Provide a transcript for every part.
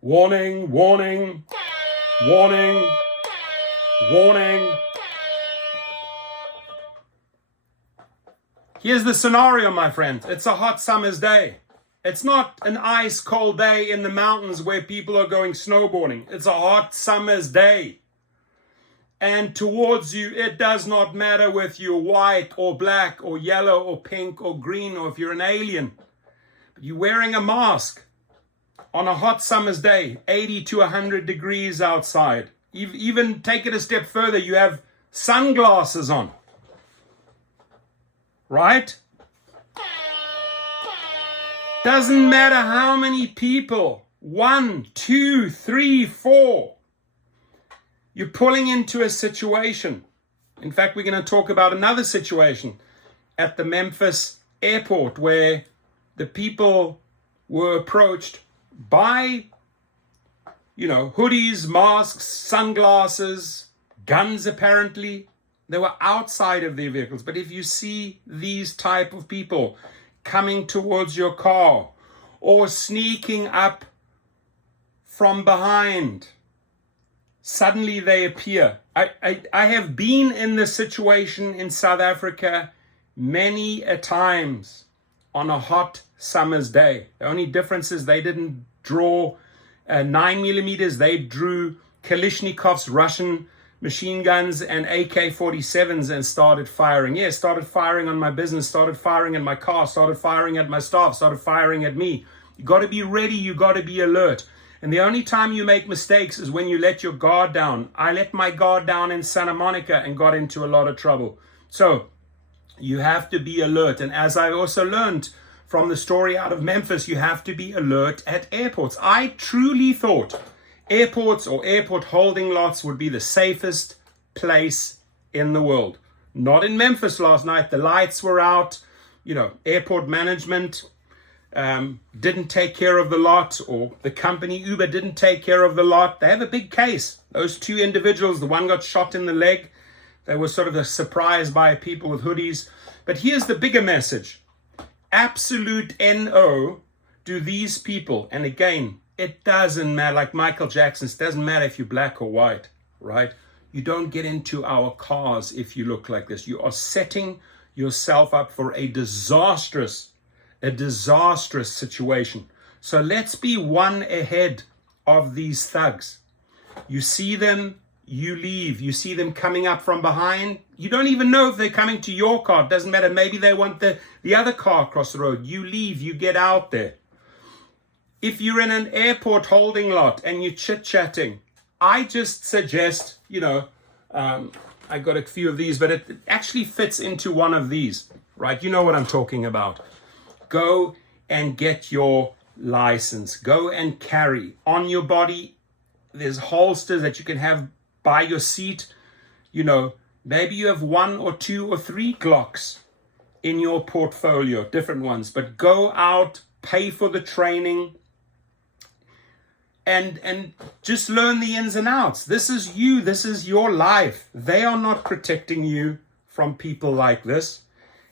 Warning, warning, warning, warning. Here's the scenario, my friend. It's a hot summer's day. It's not an ice cold day in the mountains where people are going snowboarding. It's a hot summer's day. And towards you, it does not matter if you're white or black or yellow or pink or green or if you're an alien. But you're wearing a mask on a hot summer's day, 80 to 100 degrees outside. Even take it a step further, you have sunglasses on. Right? Doesn't matter how many people, 1, 2, 3, 4. You're pulling into a situation. In fact, we're going to talk about another situation at the Memphis airport where the people were approached by, hoodies, masks, sunglasses, guns apparently. They were outside of their vehicles. But if you see these type of people coming towards your car or sneaking up from behind, suddenly they appear. I have been in this situation in South Africa many a times on a hot summer's day. The only difference is they didn't draw 9mm. They drew Kalashnikovs, Russian machine guns and AK-47s and started firing. Yeah, started firing on my business, started firing at my car, started firing at my staff, started firing at me. You got to be ready. You got to be alert. And the only time you make mistakes is when you let your guard down. I let my guard down in Santa Monica and got into a lot of trouble. So you have to be alert. And as I also learned from the story out of Memphis, you have to be alert at airports. I truly thought airports or airport holding lots would be the safest place in the world. Not in Memphis last night. The lights were out. Airport management didn't take care of the lot, or the company Uber didn't take care of the lot. They have a big case. Those two individuals, the one got shot in the leg. They were sort of surprised by people with hoodies. But here's the bigger message. Absolute NO do these people. And again, it doesn't matter, like Michael Jackson, it doesn't matter if you're black or white, right? You don't get into our cars if you look like this. You are setting yourself up for a disastrous situation. So let's be one ahead of these thugs. You see them, you leave. You see them coming up from behind. You don't even know if they're coming to your car. It doesn't matter. Maybe they want the other car across the road. You leave, you get out there. If you're in an airport holding lot and you're chit-chatting, I just suggest, I got a few of these, but it actually fits into one of these, right? You know what I'm talking about. Go and get your license. Go and carry on your body. There's holsters that you can have by your seat. Maybe you have 1 or 2 or 3 Glocks in your portfolio, different ones, but go out, pay for the training, and just learn the ins and outs. This is you. This is your life. They are not protecting you from people like this.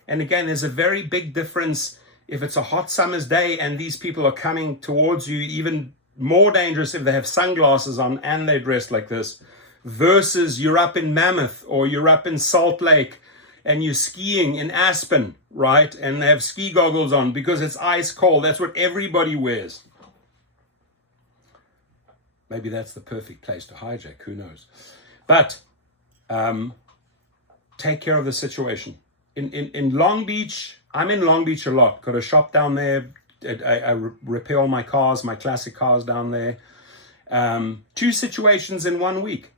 And again, there's a very big difference if it's a hot summer's day and these people are coming towards you. Even more dangerous if they have sunglasses on and they're dressed like this, versus you're up in Mammoth or you're up in Salt Lake and you're skiing in Aspen, right? And they have ski goggles on because it's ice cold. That's what everybody wears. Maybe that's the perfect place to hijack. Who knows? But take care of the situation. In Long Beach, I'm in Long Beach a lot. Got a shop down there. I repair all my cars, my classic cars down there. 2 situations in 1 week.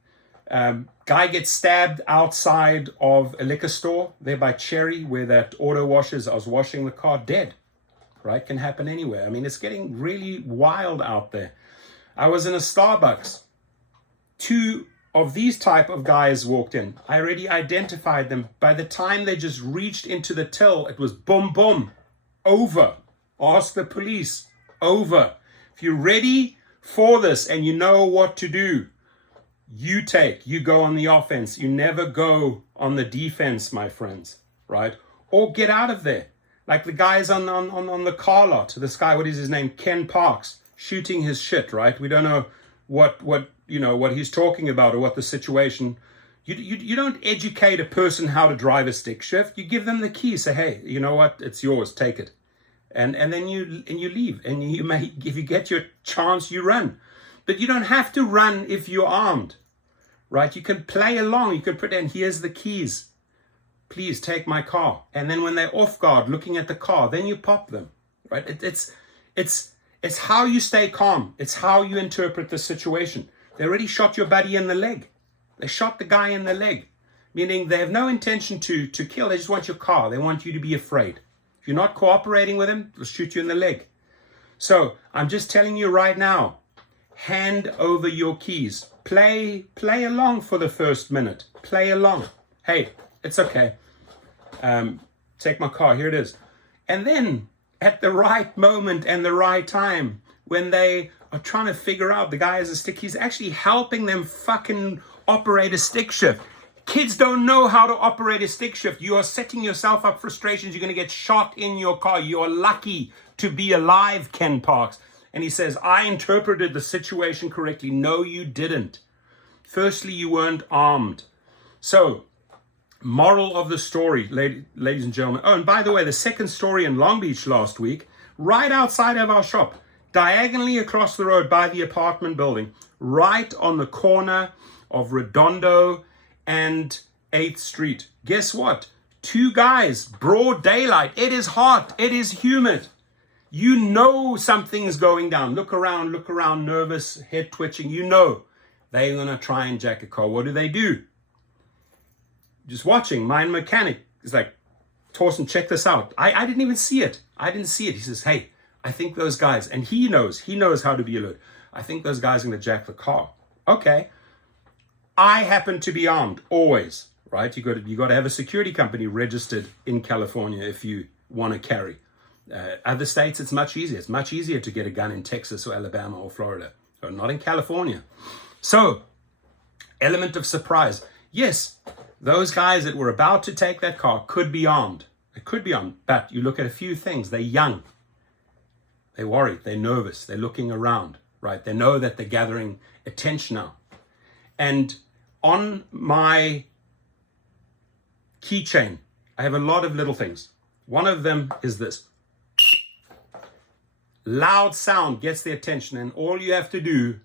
Guy gets stabbed outside of a liquor store there by Cherry, where that auto washes. I was washing the car, dead. Right? Can happen anywhere. I mean, it's getting really wild out there. I was in a Starbucks. 2 of these type of guys walked in. I already identified them. By the time they just reached into the till, it was boom, boom, over. Ask the police, over. If you're ready for this and you know what to do, you go on the offense. You never go on the defense, my friends, right? Or get out of there. Like the guys on the car lot. This guy, what is his name? Ken Parks. shooting his shit, right? We don't know what he's talking about or what the situation. You don't educate a person how to drive a stick shift. You give them the key. Say, hey, you know what? It's yours. Take it, and then you leave. And if you get your chance, you run, but you don't have to run if you're armed, right? You can play along. You can pretend. Here's the keys. Please take my car. And then when they're off guard, looking at the car, then you pop them, right? It's how you stay calm. It's how you interpret the situation. They already shot your buddy in the leg. They shot the guy in the leg, meaning they have no intention to kill. They just want your car. They want you to be afraid. If you're not cooperating with them, they'll shoot you in the leg. So I'm just telling you right now, hand over your keys. Play along for the first minute. Play along. Hey, it's okay. Take my car. Here it is. And then at the right moment and the right time, when they are trying to figure out the guy has a stick, he's actually helping them fucking operate a stick shift. Kids don't know how to operate a stick shift. You are setting yourself up frustrations. You're going to get shot in your car. You are lucky to be alive, Ken Parks. And he says, I interpreted the situation correctly. No, you didn't. Firstly, you weren't armed. So, moral of the story, ladies and gentlemen. Oh, and by the way, the second story in Long Beach last week, right outside of our shop, diagonally across the road by the apartment building, right on the corner of Redondo and 8th Street. Guess what? 2 guys, broad daylight. It is hot. It is humid. You know something's going down. Look around, nervous, head twitching. You know they're going to try and jack a car. What do? Just watching. My mechanic is like, Torsten, check this out. I didn't even see it. He says, hey, I think those guys, and he knows how to be alert. I think those guys are going to jack the car. Okay. I happen to be armed, always, right? You got to have a security company registered in California if you want to carry. Other states, it's much easier. It's much easier to get a gun in Texas or Alabama or Florida, but not in California. So, element of surprise. Yes, those guys that were about to take that car could be armed. They could be armed, but you look at a few things. They're young. They're worried. They're nervous. They're looking around, right? They know that they're gathering attention now. And on my keychain, I have a lot of little things. One of them is this. Loud sound gets their attention, and all you have to do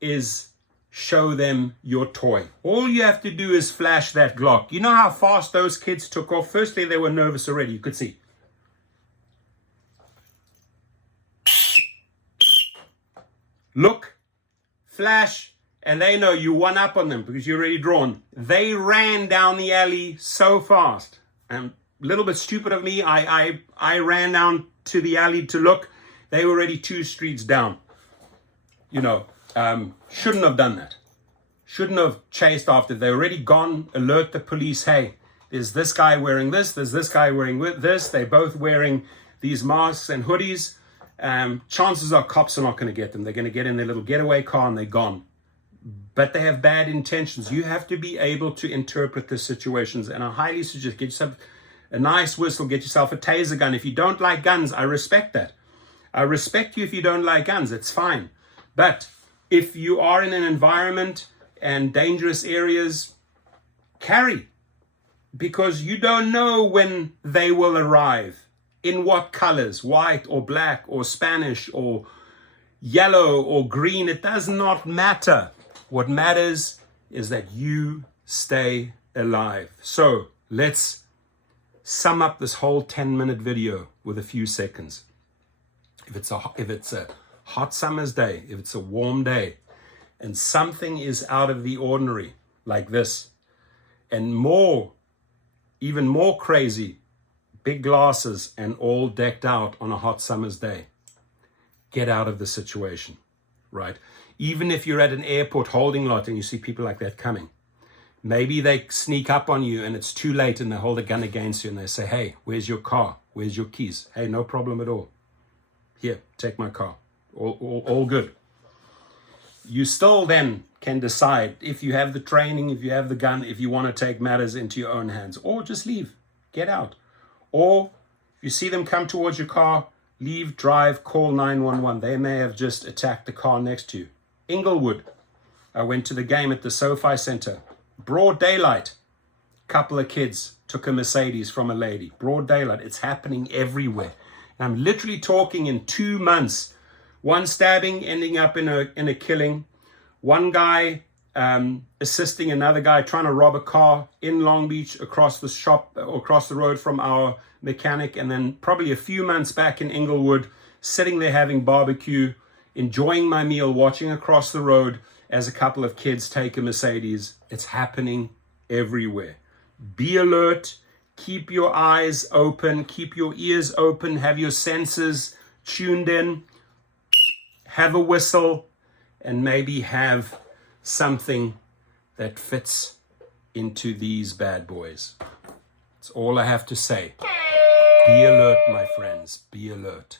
is show them your toy. All you have to do is flash that Glock. You know how fast those kids took off? Firstly, they were nervous already. You could see. Look, flash, and they know you one up on them because you're already drawn. They ran down the alley so fast. And a little bit stupid of me, I ran down to the alley to look. They were already 2 streets down. Shouldn't have done that. Shouldn't have chased after. They're already gone. Alert the police. Hey, there's this guy wearing this. There's this guy wearing this. They're both wearing these masks and hoodies. Chances are cops are not going to get them. They're going to get in their little getaway car and they're gone. But they have bad intentions. You have to be able to interpret the situations. And I highly suggest get yourself a nice whistle, get yourself a taser gun. If you don't like guns, I respect that. I respect you if you don't like guns. It's fine. But if you are in an environment and dangerous areas, carry. Because you don't know when they will arrive. In what colors, white or black or Spanish or yellow or green. It does not matter. What matters is that you stay alive. So let's sum up this whole 10-minute video with a few seconds. If it's a hot summer's day, if it's a warm day, and something is out of the ordinary, like this, and even more crazy, big glasses and all decked out on a hot summer's day, get out of the situation, right? Even if you're at an airport holding lot and you see people like that coming, maybe they sneak up on you and it's too late and they hold a gun against you and they say, hey, where's your car? Where's your keys? Hey, no problem at all. Here, take my car. All good. You still then can decide if you have the training, if you have the gun, if you want to take matters into your own hands, or just leave, get out. Or if you see them come towards your car, leave, drive, call 911. They may have just attacked the car next to you. Inglewood, I went to the game at the SoFi Center. Broad daylight. Couple of kids took a Mercedes from a lady. Broad daylight. It's happening everywhere. And I'm literally talking in 2 months. One stabbing ending up in a killing. One guy assisting another guy trying to rob a car in Long Beach across the shop or across the road from our mechanic. And then probably a few months back in Inglewood, sitting there having barbecue, enjoying my meal, watching across the road as a couple of kids take a Mercedes. It's happening everywhere. Be alert. Keep your eyes open. Keep your ears open. Have your senses tuned in. Have a whistle. And maybe have something that fits into these bad boys. That's all I have to say. Be alert, my friends. Be alert.